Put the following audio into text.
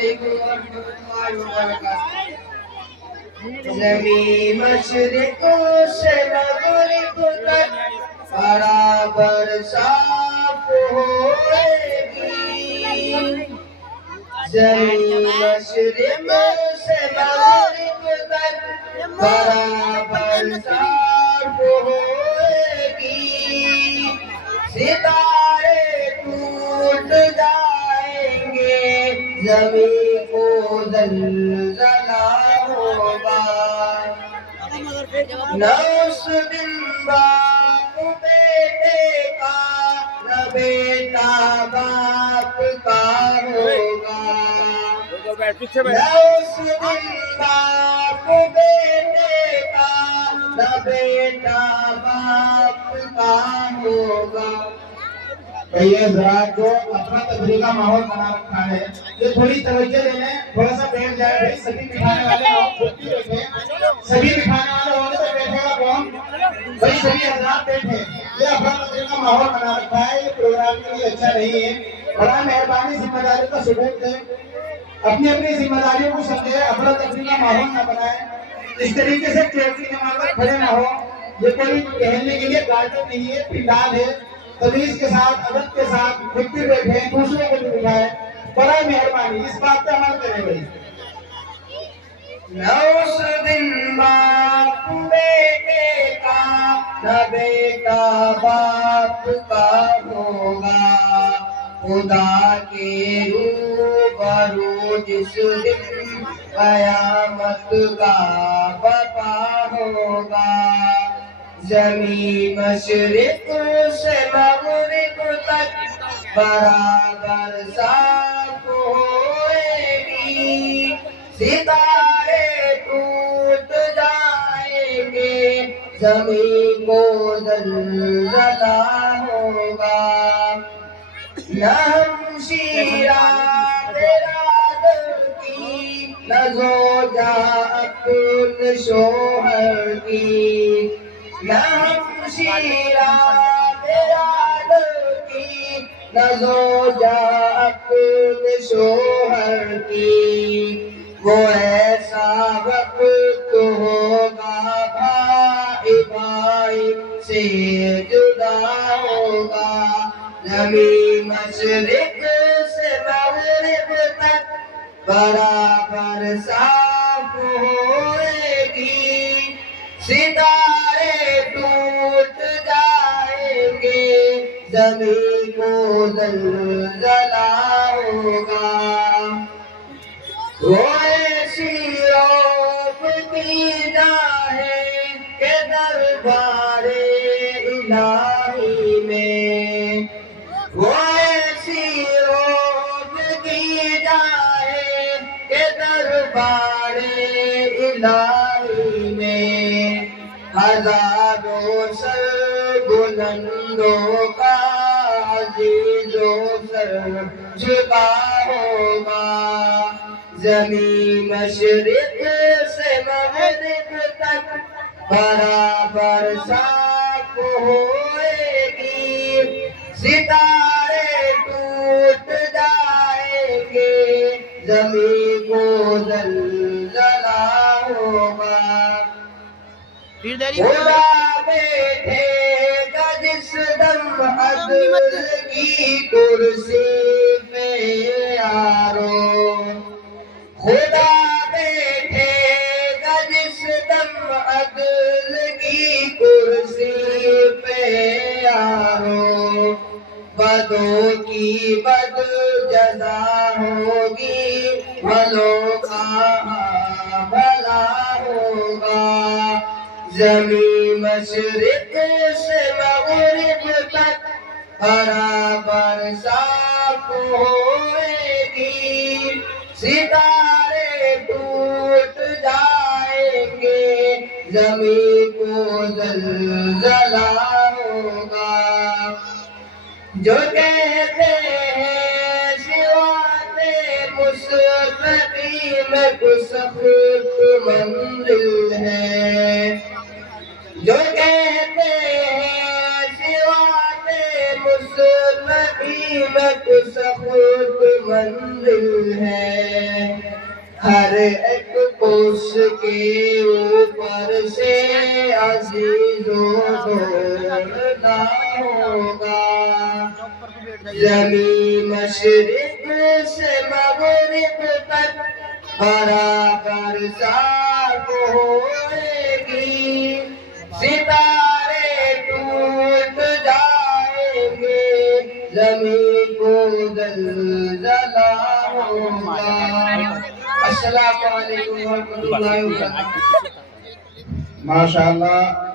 علیکم ورحمۃ اللہ وبرکاتہ۔ زمین مشرق سے مغرب تک برابر صاف ہوئے گی، زمین مشرق سے مغرب تک برابر صاف ہوئے گی، ستارے ٹوٹ جائیں گے، زمین کو زلزلہ ہوگا، نہ اس دن باپ بیٹے کا، نہ بیٹا باپ کا ہوگا، نہ اس دن باپ بیٹے کا، نہ بیٹا باپ کا ہوگا۔ یہ ذرا جو اپنا تفریح کا ماحول بنا رکھا ہے یہ تھوڑی توجہ دے لیں، تھوڑا سا بیٹھ جائے بھائی، سبھی بٹھانے والے آپ خود بھی بیٹھیں، سبھی بٹھانے والے ہوں گے تو بیٹھے گا کون؟ بھائی سبھی حضرات بیٹھیں، یہ اپنا تفریح کا ماحول بنا رکھا ہے، یہ پروگرام کے لیے اچھا نہیں ہے، بڑا مہربانی ذمہ داری کا ثبوت دیں، اپنی اپنی ذمہ داریوں کو سمجھیں، اپنا تفریح کا ماحول نہ بنائیں، اس طریقے سے ٹریفک جماعت میں کھڑے نہ ہو، یہ کوئی کہنے کے لیے گارڈن نہیں ہے، پنڈال ہے، تمیز کے ساتھ ادب کے ساتھ خود بھی بیٹھیں، دوسروں کو بھی بٹھائیں، بڑا مہربانی اس بات پہ عمل کریں بھائی۔ نہ اس دن باپ بیٹے کا، نہ بیٹا باپ کا ہوگا، خدا کے روبرو جس دن قیامت کا بپا ہوگا، زمین مشرق سے مغرب تک برابر صاف ہوئے گی، ستارے ٹوٹ جائیں گے، زمین کو زلزلہ ہوگا، نہ ہمشیرہ برادر کی، نہ زوجہ اپنے شوہر کی، نہ ہمشیرہ برادر کی، نہ زوجہ اپنے شوہر کی، وہ ایسا وقت ہوگا بھائی بھائی سے جدا ہوگا، زمین مشرق سے مغرب تک برابر صاف ہوئے گی، ستارے ٹوٹ جائیں گے، زمین کو زلزلہ ہوگا، وہ ایسی روب کی جائے کہ دربار الہی میں، وہ ایسی روب کی جائے کہ دربار الہی میں، ہزاروں سر بلندوں کا عزیز و سر جھکا ہوگا، زمین مشرق سے مغرب تک برابر صاف ہوئے گی، ستارے ٹوٹ جائیں گے، زمین کو زلزلہ ہوگا، خدا بیٹھے گا جس دم عدل کی کرسی پہ یارو، خدا بیٹھے گا جس دم عدل کی کرسی پہ یارو، بدوں کی بد جزا ہوگی، بھلوں کا بھلا ہوگا، زمین مشرق سے مغرب تک برابر صاف ہوئے گی، ستارے ٹوٹ جائیں گے، زمین کو زلزلہ ہوگا، جو کہتے ہیں صراط مستقیم کو سخت منزل ہے، جو کہتے ہیں صراط مستقیم کو سخت منزل ہے، اس کے اوپر سے عزیزوں دوڑنا ہوگا زمین مشرق سے مغرب تک برابر صاف ہوئے گی ستارے ٹوٹ جائیں گے زمین کو زلزلہ ہوگا السلام علیکم ورحمۃ اللہ وبرکاتہ ماشاءاللہ